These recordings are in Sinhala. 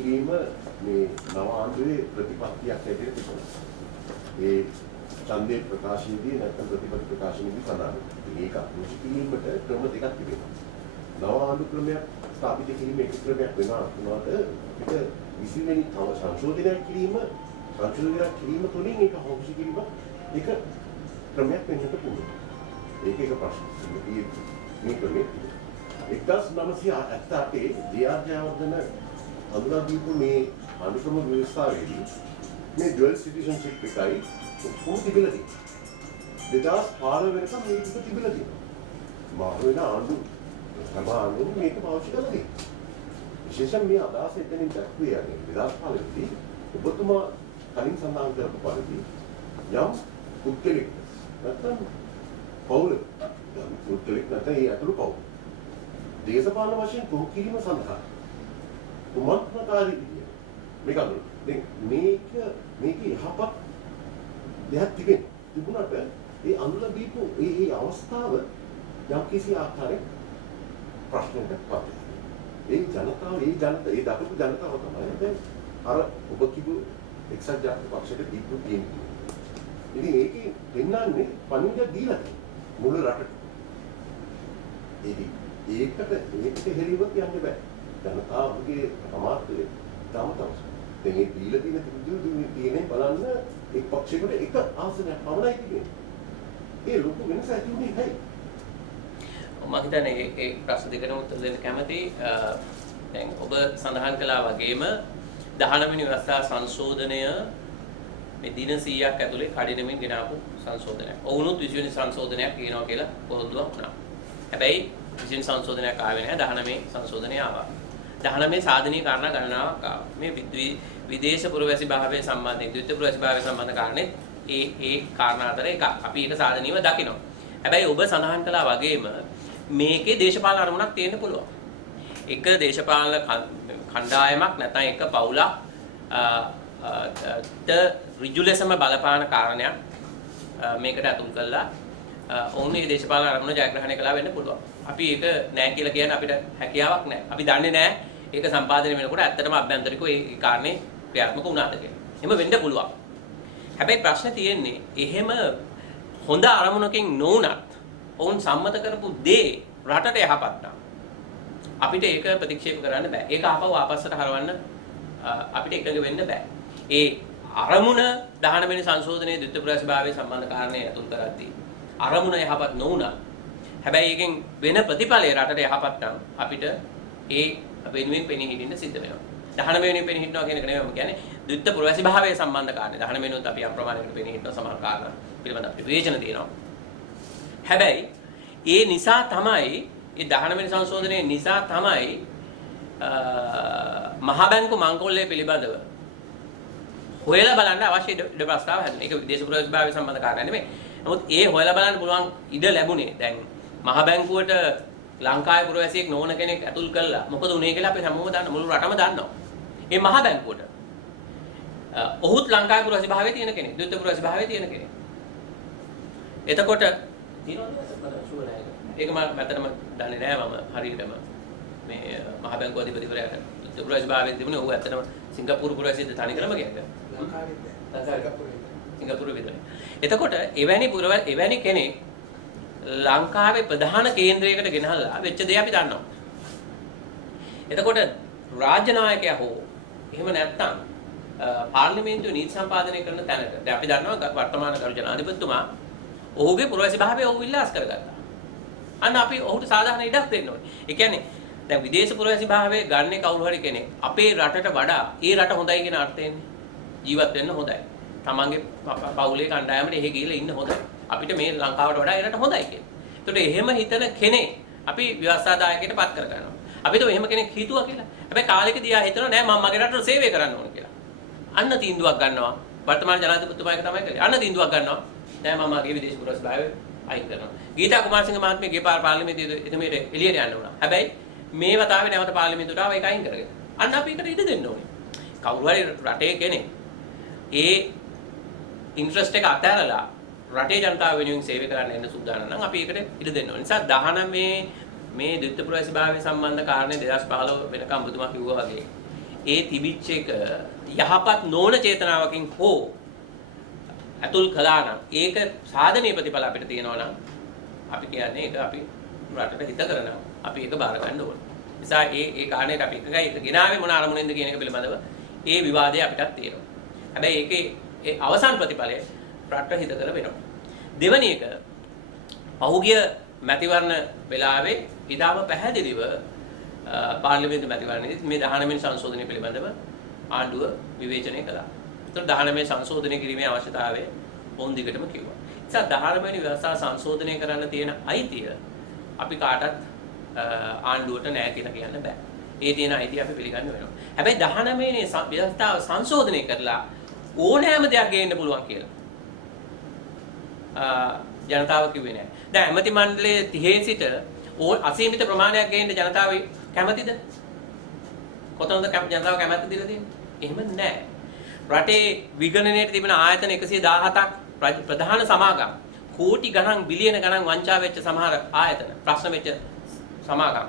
කිරීම මේ නව ආණ්ඩුවේ ප්‍රතිපත්තියක් ඇතුළේ තිබුණා. ඒ ඡන්දේ ප්‍රකාශනයේදී නැත්නම් ප්‍රතිපත්ති ප්‍රකාශනයේදී සඳහන්. ඒක අනුශ කිරීමට ක්‍රම දෙකක් තිබෙනවා. නව ආණ්ඩු ක්‍රමයක් ස්ථාපිත කිරීමේ එක ක්‍රමයක් වෙනවා. උනාට ඒක 20 වෙනි තව සංශෝධනයක් කිරීම තුළින් ඒක හොස්ටි කිරීම ඒක ක්‍රමයක් වෙන්නට පුළුවන්. ඒක එක ප්‍රශ්නයක්. මේ ක්‍රමයේ 1978 ජේ.ආර්. ජයවර්ධන අඳුරා දීපු මේ ආණ්ඩුක්‍රම ව්‍යවස්ථාවේදී මේ ඩුවල් සිටිසන්ෂිප් එකයි කොහොමද තිබිලා තියෙන්නේ 2005 වෙනකම් මේක තිබිලා තියෙනවා මාරු වෙන ආණ්ඩු සමානව මේක පාවිච්චි කරලා තියෙනවා විශේෂයෙන් මේ අදහස එතනින් දැක්වේ යන්නේ 2005 දී ඔබතුමා කලින් සඳහන් කරපු පරිදි යම් පුද්ගලික නැත්නම් පෞල පුද්ගලික නැත්නම් ඒ අතුරු පෞල දේශපාලන වශයෙන් කොහොම කිරීම සඳහා උමත්කාරී මේක අඳුර දැන් මේක යහපත් දෙයක් තිබුණාට ඒ අඳුර දීපු ඒ අවස්ථාව යම් කිසි ආකාරයක ප්‍රශ්නයකට පත් වෙනවා ඒ දකපු ජනතාව තමයි දැන් අර ඔබ කිව්ව එක්සත් ජාතික පක්ෂයට දීපු තියෙන්නේ ඉතින් ඒකේ දෙන්නන්නේ පණිවිඩ දීලා මුළු රටට ඒකට හෙලිවත් යන්න බෑ ජනතාවගේ අමාත්‍යය තමතම දැන් මේ දීලා තියෙන බලන්න එක් පක්ෂයකට එක ආසනයක් පමණයි තියෙන්නේ ඒ ලොකු වෙනසක් ඇති උනේ ඇයි මම හිතන්නේ ඒ ප්‍රශ්න දෙකටම උත්තර දෙන්න කැමතියි දැන් ඔබ සඳහන් කළා වගේම 19 වෙනි ව්‍යවස්ථා සංශෝධනය මේ දින 100ක් ඇතුලේ කඩිනමින් ගෙන ආපු සංශෝධනයක්. ඔවුනුත් 20 වෙනි සංශෝධනයක් කියනවා කියලා පොරොන්දුවක් වුණා. හැබැයි 20 වෙනි සංශෝධනයක් ආවේ නැහැ 19 සංශෝධනය ආවා. 19 සාධනීය කාරණා ගණනාවක් ආවා. මේ විදේශ පුරවැසි භාවයේ සම්බන්ධයෙන් ද්විත්ව පුරවැසි භාවයේ සම්බන්ධ කාරණේ ඒ කාරණා අතර එකක්. අපි ඒක සාධනීයව දකිනවා. හැබැයි ඔබ සඳහන් කළා වගේම මේකේ දේශපාලන අරමුණක් තියෙන්න පුළුවන්. එක දේශපාලන කණ්ඩායමක් නැත්නම් එක පවුලක් ඍජු ලෙසම බලපාන කාරණයක් මේකට අතුල් කළා ඔවුන් මේ දේශපාලන අරමුණ ජයග්‍රහණය කළා වෙන්න පුළුවන්. අපි ඒක නෑ කියලා කියන අපිට හැකියාවක් නෑ. අපි දන්නේ නෑ ඒක සම්පාදනය වෙනකොට ඇත්තටම අභ්‍යන්තරිකව ඒ කාරණේ ක්‍රියාත්මක වුණාද කියලා. එහෙම වෙන්න පුළුවන්. හැබැයි ප්‍රශ්නේ තියෙන්නේ එහෙම හොඳ අරමුණකින් නොඋනත් ඔවුන් සම්මත කරපු දේ රටට යහපත් නම් අපිට ඒක ප්‍රතික්ෂේප කරන්න බෑ. ඒක ආපස්සට හරවන්න අපිට එකඟ වෙන්න බෑ. ඒ අරමුණ 19 වෙනි සංශෝධනයේ ද්විත්ව ප්‍රතිභාවයේ සම්බන්ධ කාරණේ අතුල් කරද්දී අරමුණ යහපත් නොවුණා. හැබැයි එකෙන් වෙන ප්‍රතිඵලය රටට යහපත් නම් අපිට ඒ වෙනුවෙන් පෙනී හිටින්න සිද්ධ වෙනවා. 19 වෙනුවෙන් පෙනී හිටිනවා කියන එක නෙමෙයි මම කියන්නේ ද්විත්ව ප්‍රතිභාවයේ සම්බන්ධ කාරණේ 19 වෙනුවත් අපි යම් ප්‍රමාණයකට පෙනී හිටින සමාන කාරණා පිළිබඳ අපිට විවේචන තියෙනවා. හැබැයි ඒ නිසා තමයි ඒ 19 වෙනි සංශෝධනයේ නිසා තමයි මහ බැංකු මංකොල්ලේ පිළිබඳව හොයලා බලන්න අවශ්‍ය ඉඩ ප්‍රස්තාව හැදුනේ. ඒක විදේශ පුරවැසිභාවය සම්බන්ධ කාරණා නෙමෙයි. නමුත් ඒ හොයලා බලන්න පුළුවන් ඉඩ ලැබුණේ. දැන් මහ බැංකුවට ලංකාවේ පුරවැසියෙක් නොවන කෙනෙක් ඇතුල් කළා. මොකද උනේ කියලා අපි හැමෝම දන්න මුළු රටම දන්නවා. මේ මහ බැංකුවට ඔහුත් ලංකාවේ පුරවැසිභාවයේ තියෙන කෙනෙක්. ද්විත්ව පුරවැසිභාවයේ තියෙන කෙනෙක්. එතකොට ඒක මම ඇත්තටම දන්නේ නැහැ මම හරියටම මේ මහ බැංකුව අධිපතිවරයාට ද්විත්ව පුරවැසිභාවයේ තිබුණේ ඔහු ඇත්තටම සිංගප්පූරු පුරවැසියෙක්ද තනි කරම කියන්නේ. සිංගප්පූරු විතරයි. එතකොට එවැනි කෙනෙක් ලංකාවේ ප්‍රධාන කේන්ද්‍රයකට ගෙනහලා වෙච්ච දේ අපි දන්නවා. එතකොට රාජ්‍ය නායකයා හෝ එහෙම නැත්නම් පාර්ලිමේන්තුවේ නීති සම්පාදනය කරන තැනට දැන් අපි දන්නවා වර්තමාන ගරු ජනාධිපතිතුමා ඔහුගේ පුරවැසිභාවය ඔහු විලාස කරගත්තා. අන්න අපි ඔහුට සාධාරණ ඉඩක් දෙන්න ඕනේ. ඒ කියන්නේ දැන් විදේශ පුරවැසිභාවයේ ගන්න කවුරු හරි කෙනෙක් අපේ රටට වඩා ඒ රට හොඳයි කියන අර්ථයෙන් ජීවත් වෙන්න හොඳයි. තමන්ගේ පවුලේ කණ්ඩායමට එහෙ ගිහලා ඉන්න හොඳයි. අපිට මේ ලංකාවට වඩා ඒ රට හොඳයි කියලා. ඒකට එහෙම හිතන කෙනෙක් අපි ව්‍යවස්ථාදායකයට පත් කර ගන්නවා. අපිට එහෙම කෙනෙක් හිතුවා කියලා. හැබැයි කාලෙකදී ආ හිතනවා නෑ මම මගේ රටට සේවය කරන්න ඕන කියලා. අන්න තීන්දුවක් ගන්නවා. වර්තමාන ජනාධිපතිතුමා එක තමයි කරේ. අන්න තීන්දුවක් ගන්නවා. නෑ මම මගේ විදේශ පුරවැසිභාවය අයින් කරනවා. ගීතා කුමාරසිංහ මහත්මිය ගිය පාර පාර්ලිමේන්තුවේ එතුමියට එළියට යන්න උනා. හැබැයි මේ වතාවේ නැවත පාර්ලිමේන්තුවට ආව ඒක අයින් කරගෙන. අන්න අපි ඒකට ඉඩ දෙන්න ඕනේ. කවුරු හරි රටේ කෙනෙක් ඒ ඉන්ට්‍රස්ට් එක අතහැරලා රටේ ජනතාව වෙනුවෙන් සේවය කරන්න යන සූදානම් නම් අපි ඒකට ඉඩ දෙන්න ඕනේ. නිසා 19 මේ ද්විත්ව පුරවැසිභාවයේ සම්බන්ධ කාරණේ 2015 වෙනකම් ඔබතුමා කිව්වා වගේ ඒ තිබිච්ච එක යහපත් නොවන චේතනාවකින් හෝ අතුල් කළා නම් ඒක සාධනීය ප්‍රතිඵල අපිට තියෙනවා නම් අපි කියන්නේ ඒක අපි රටට හිත කරනවා. අපි ඒක බාර ගන්න ඕනේ. නිසා ඒ කාරණේට අපි එකයි ඒක ගෙනාවේ මොන අරමුණෙන්ද කියන එක පිළිබඳව ඒ විවාදය අපිටත් තියෙනවා. හැබැයි ඒකේ ඒ අවසාන ප්‍රතිඵලය රට හිත කර වෙනවා. දෙවැනි එක පහුගිය මැතිවරණ වෙලාවේ ඉතාම පැහැදිලිව පාර්ලිමේන්තු මැතිවරණයේදී මේ 19 වෙනි සංශෝධනය පිළිබඳව ආණ්ඩුව විවේචනය කළා. ඒතර 19 වෙනි සංශෝධනය කිරීමේ අවශ්‍යතාවය වොන් දිගටම කිව්වා. ඒ නිසා 19 වෙනි ව්‍යවස්ථාව සංශෝධනය කරන්න තියෙන අයිතිය අපි කාටත් ආණ්ඩුවට නෑ කියලා කියන්න බෑ. ඒ තියෙන අයිතිය අපි පිළිගන්න වෙනවා. හැබැයි 19 වෙනි ව්‍යවස්ථාව සංශෝධනය කරලා ඕනෑම දෙයක් ගේන්න පුළුවන් කියලා ජනතාව කිව්වේ නෑ. දැන් ඇමති මණ්ඩලයේ 30 සිට අසීමිත ප්‍රමාණයක් ගේන්න ජනතාව කැමතිද? කොතනද ජනතාව කැමැත්ත දීලා තියෙන්නේ? එහෙම නෑ. රටේ විගණනයේ තිබෙන ආයතන 117ක් ප්‍රධාන සමාගම් කෝටි ගණන් බිලියන ගණන් වංචා වෙච්ච සමහර ආයතන ප්‍රශ්න වෙච්ච සමාගම්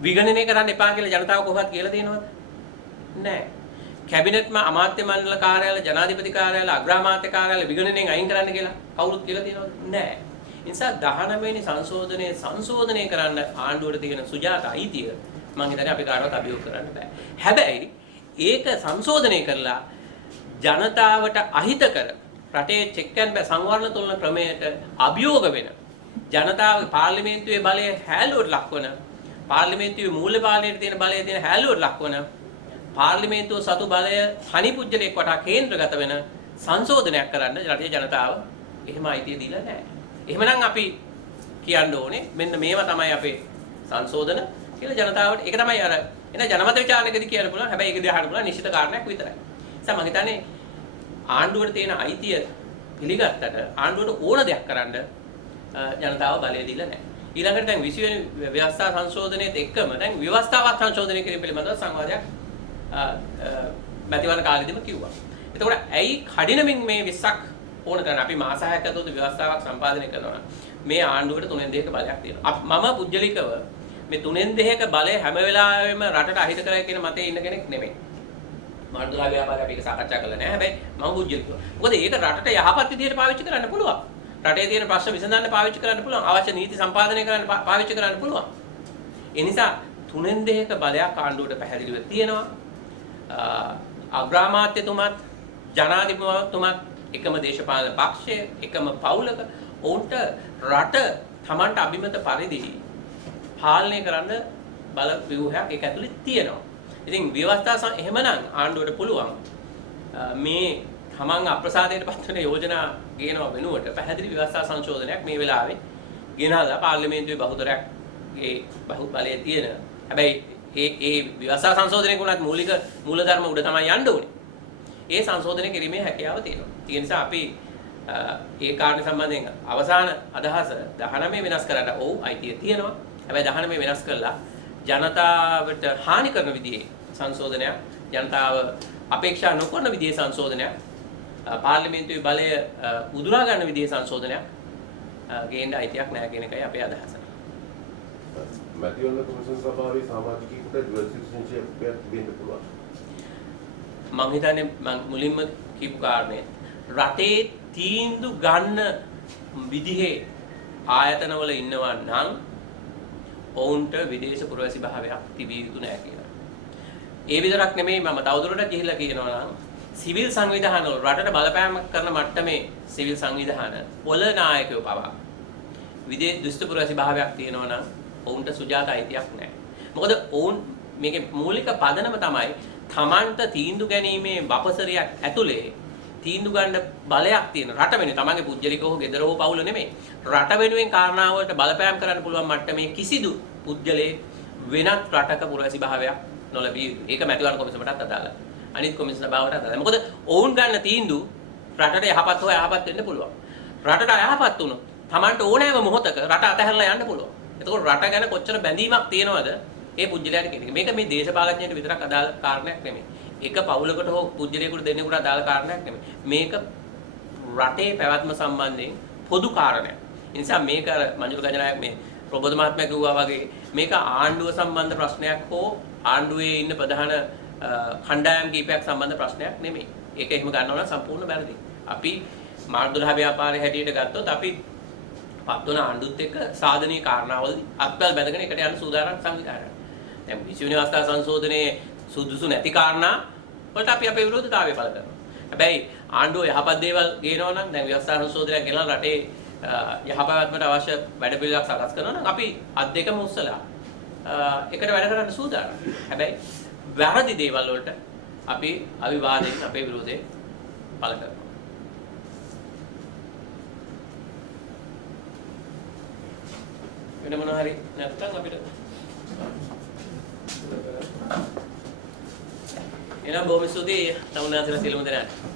විගණනය කරන්න එපා කියලා ජනතාව කොහොමද කියලා දෙනවද? නෑ. කැබිනට්ම අමාත්‍ය මණ්ඩල කාර්යාලය, ජනාධිපති කාර්යාලය, අග්‍රාමාත්‍ය කාර්යාලය විගණනයෙන් අයින් කරන්න කියලා කවුරුත් කියලා දෙනවද? නෑ. ඒ නිසා 19 වෙනි සංශෝධනය කරන්න ආණ්ඩුවට තියෙන සුජාත අයිතිය මම හිතන්නේ අපි කාටවත් අභියෝග කරන්න බෑ. හැබැයි ඒක සංශෝධනය කරලා ජනතාවට අහිත කර රටේ චෙක් ඇන්ඩ් සංවර්ධන තුලන ක්‍රමයට අභියෝග වෙන ජනතාවගේ පාර්ලිමේන්තුවේ බලය හැලුවට ලක්වන පාර්ලිමේන්තුවේ මූල්‍ය පාලනයේ තියෙන බලය තියෙන හැලුවට ලක්වන පාර්ලිමේන්තුව සතු බලය හනි පුජ්‍යලයක් වටා කේන්ද්‍රගත වෙන සංශෝධනයක් කරන්න රටේ ජනතාව එහෙම අයිතිය දීලා නැහැ. එහෙමනම් අපි කියන්න ඕනේ මෙන්න මේවා තමයි අපේ සංශෝධන කියලා ජනතාවට. ඒක තමයි අර එන ජනමත විචාරණයකදී කියන්න පුළුවන්. හැබැයි ඒක දිහාට පුළුවන් නිශ්චිත කාරණයක් විතරයි. නිසා මම හිතන්නේ ආණ්ඩුවට තියෙන අයිතිය පිළිගත්තට ආණ්ඩුවට ඕන දෙයක් කරන්න ජනතාව බලය දීලා නැහැ. ඊළඟට දැන් 20 වෙනි ව්‍යවස්ථා සංශෝධනයේත් එක්කම දැන් ව්‍යවස්ථාවක් සංශෝධනය කිරීම පිළිබඳව සංවාදයක් මැතිවරණ කාලෙදිම කිව්වා. එතකොට ඇයි කඩිනමින් මේ 20ක් ඕන කරන්නේ? අපි මාස 6ක් ඇතුළත ව්‍යවස්ථාවක් සම්පාදනය කරනවා. මේ ආණ්ඩුවට 3න් 2ක බලයක් තියෙනවා. මම පුජ්‍යලිකව මේ 3න් 2ක බලය හැම වෙලාවෙම රටට අහිත කරයි කියන මතයේ ඉන්න කෙනෙක් නෙමෙයි. මාර්ගදලා ව්‍යාපාරය අපි ඒක සාකච්ඡා කළා නෑ. හැබැයි මම පුජ්‍යලිකව. මොකද ඒක රටට යහපත් විදිහට පාවිච්චි කරන්න පුළුවන්. රටේ තියෙන ප්‍රශ්න විසඳන්න පාවිච්චි කරන්න පුළුවන්. අවශ්‍ය නීති සම්පාදනය කරන්න පාවිච්චි කරන්න පුළුවන්. ඒ නිසා 3න් 2ක බලයක් ආණ්ඩුවට පැහැදිලිව තියෙනවා. අග්‍රාමාත්‍යතුමත් ජනාධිපතිතුමත් එකම දේශපාලන පක්ෂය එකම පවුලක ඔවුන්ට රට තමන්ට අභිමත පරිදි පාලනය කරන්න බල ව්‍යුහයක් ඒක ඇතුලේ තියෙනවා. ඉතින් ව්‍යවස්ථා එහෙමනම් ආණ්ඩුවට පුළුවන් මේ තමන් අප්‍රසාදයට පත් වෙන යෝජනා ගේනව වෙනුවට පැහැදිලි ව්‍යවස්ථා සංශෝධනයක් මේ වෙලාවේ ගෙනල්ලා පාර්ලිමේන්තුවේ බහුතරයක්ගේ බලය තියෙන. හැබැයි ඒ ව්‍යවස්ථා සංශෝධනයක උනත් මූලික මූලධර්ම උඩ තමයි යන්න ඕනේ. ඒ සංශෝධනය කිරීමේ හැකියාව තියෙනවා. ඒ නිසා අපි ඒ කාරණේ සම්බන්ධයෙන් අවසාන අදහස 19 වෙනස් කරන්න අයිතිය තියෙනවා. හැබැයි 19 වෙනස් කළා ජනතාවට හානි කරන විදිහේ සංශෝධනයක්, ජනතාව අපේක්ෂා නොකරන විදිහේ සංශෝධනයක්, පාර්ලිමේන්තුවේ බලය උදුරා ගන්න විදිහේ සංශෝධනයක් ගේන්න අයිතියක් නැහැ කියන එකයි අපේ අදහස. මැතිවරණ කොමිෂන් සභාවේ සමාජිකයෙකුට ඩුවල් සිටිසන්ෂිප් එකක් දෙන්න පුළුවන්. මම හිතන්නේ මම මුලින්ම කියපු කාරණේ රටේ තීන්දුව ගන්න විදිහේ ආයතනවල ඉන්නවා නම් ඔවුන්ට විදේශ පුරවැසි භාවයක් තිබිය යුතු නැහැ කියලා. ඒ විතරක් නෙමෙයි මම තවදුරටත් ගිහිල්ලා කියනවා නම් සිවිල් සංවිධාන වල රටට බලපෑම් කරන මට්ටමේ සිවිල් සංවිධාන වල නායකයෝ පවා විදේශ දුෂ්ට පුරවැසි භාවයක් තියෙනවා නම් ඔවුන්ට සුජාත අයිතියක් නැහැ. මොකද ඔවුන් මේකේ මූලික පදනම තමයි තමන්ට තීන්දුව ගැනීමේ වපසරියක් ඇතුලේ තීන්දුව ගන්න බලයක් තියෙන රට වෙනුවෙන් තමන්ගේ පුජ්‍යලිකව හෝ ගෙදර හෝ පවුල නෙමෙයි රට වෙනුවෙන් කාරණාවලට බලපෑම් කරන්න පුළුවන් මට්ටමේ කිසිදු පුජ්‍යලේ වෙනත් රටක පුරවැසි භාවයක් නොලැබිය යුතුයි. ඒක මැතිවරණ කොමිසමටත් අදාළයි. අනිත් කොමිසම සභාවටත් අදාළයි. මොකද ඔවුන් ගන්න තීන්දුව රටට යහපත් හෝ අයහපත් වෙන්න පුළුවන්. රටට අයහපත් වුණොත් තමන්ට ඕනෑම මොහොතක රට අතහැරලා යන්න පුළුවන්. එතකොට රට ගැන කොච්චර බැඳීමක් තියෙනවද ඒ පුජ්‍යලයට කියන එක. මේක මේ දේශපාලඥයට විතරක් අදාළ කාරණයක් නෙමෙයි. එක පවුලකට හෝ පුජ්‍යලයකට දෙන්නෙකුට අදාළ කාරණයක් නෙමෙයි. මේක රටේ පැවැත්ම සම්බන්ධයෙන් පොදු කාරණයක්. ඒ නිසා මේක අර මංජුල ගජනායක මේ ප්‍රබෝධ මහත්මයා කිව්වා වගේ මේක ආණ්ඩුව සම්බන්ධ ප්‍රශ්නයක් හෝ ආණ්ඩුවේ ඉන්න ප්‍රධාන කණ්ඩායම් කීපයක් සම්බන්ධ ප්‍රශ්නයක් නෙමෙයි. ඒක එහෙම ගන්නවා නම් සම්පූර්ණ වැරදි. අපි මාර්ග 12 ව්‍යාපාරයේ හැටියට ගත්තොත් අපි පත්වන ආණ්ඩුත් එක්ක සාධනීය කාරණාවලදී අත්වල බැඳගෙන එකට යන සූදානම් සංවිධානයක්. දැන් 20 වෙනි අවස්ථා සංශෝධනයේ සුදුසු නැති කාරණා වලට අපි අපේ විරෝධතාවය පළ කරනවා. හැබැයි ආණ්ඩුව යහපත් දේවල් ගේනවා නම් දැන් ව්‍යවස්ථා සංශෝධනයක් ගෙනලා රටේ යහපැවැත්මට අවශ්‍ය වැඩපිළිවෙලක් සකස් කරනවා නම් අපි අත් දෙකම උස්සලා එකට වැඩ කරන්න සූදානම්. හැබැයි වැරදි දේවල් වලට අපි අවිවාදයෙන් අපේ විරෝධය පළ කරනවා. වෙන මොනවා හරි නැත්නම් අපිට එනම් බොහොම ස්තුතියි තමුන්නාන්සලා සියලුම දෙනාට.